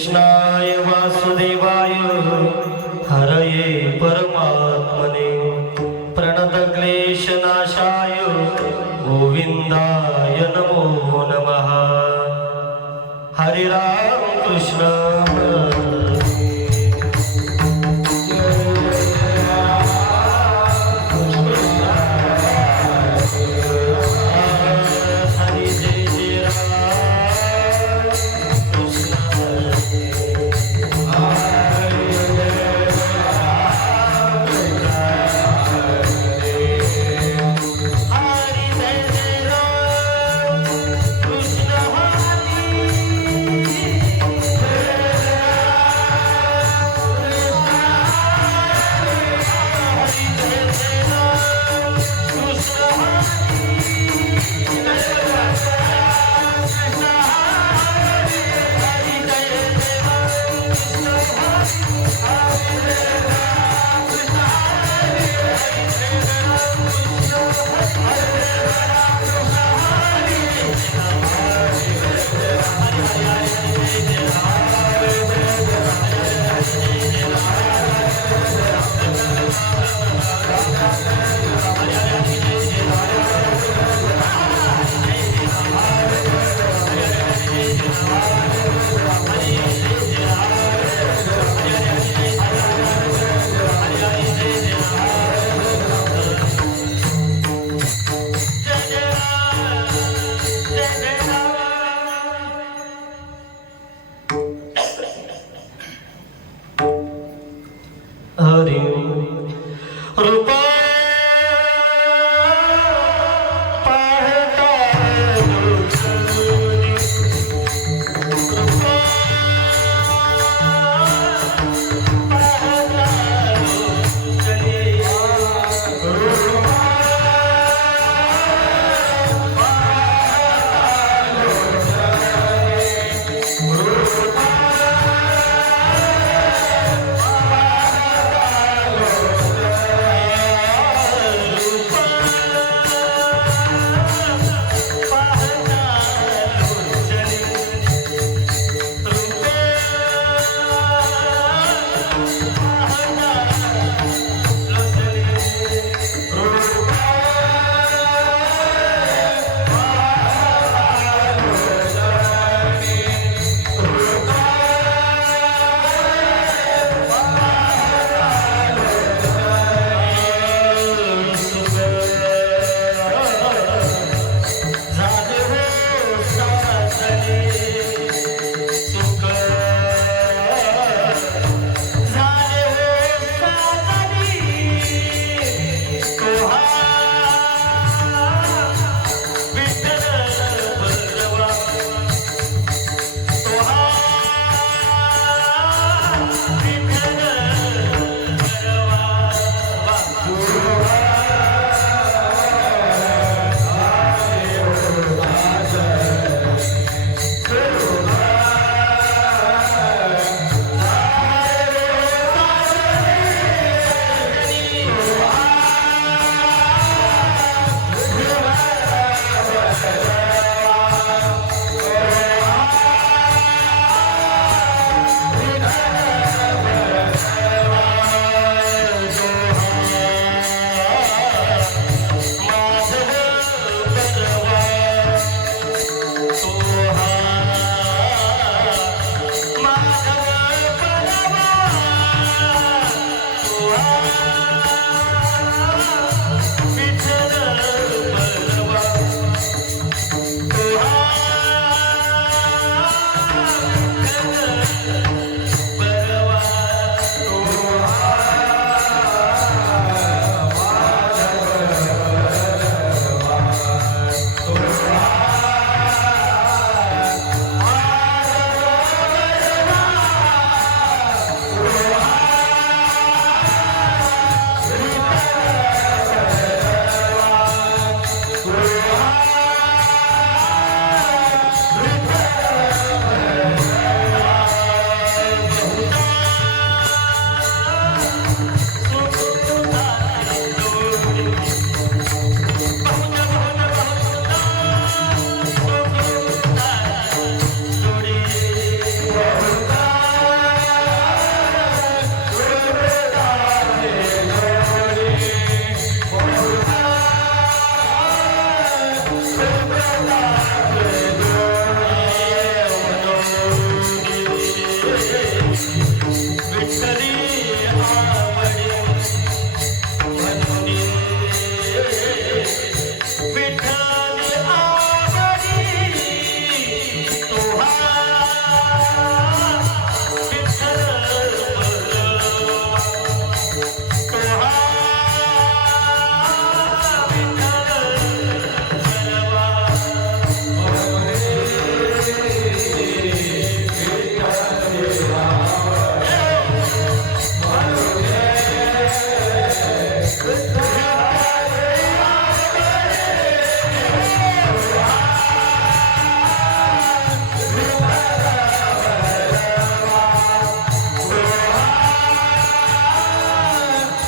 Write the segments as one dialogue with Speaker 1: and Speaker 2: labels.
Speaker 1: कृष्णाय वासुदेवाय हरये परमात्मने प्रणतक्लेशनाशाय गोविन्दाय नमो नमः। हरिरा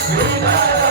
Speaker 1: Vida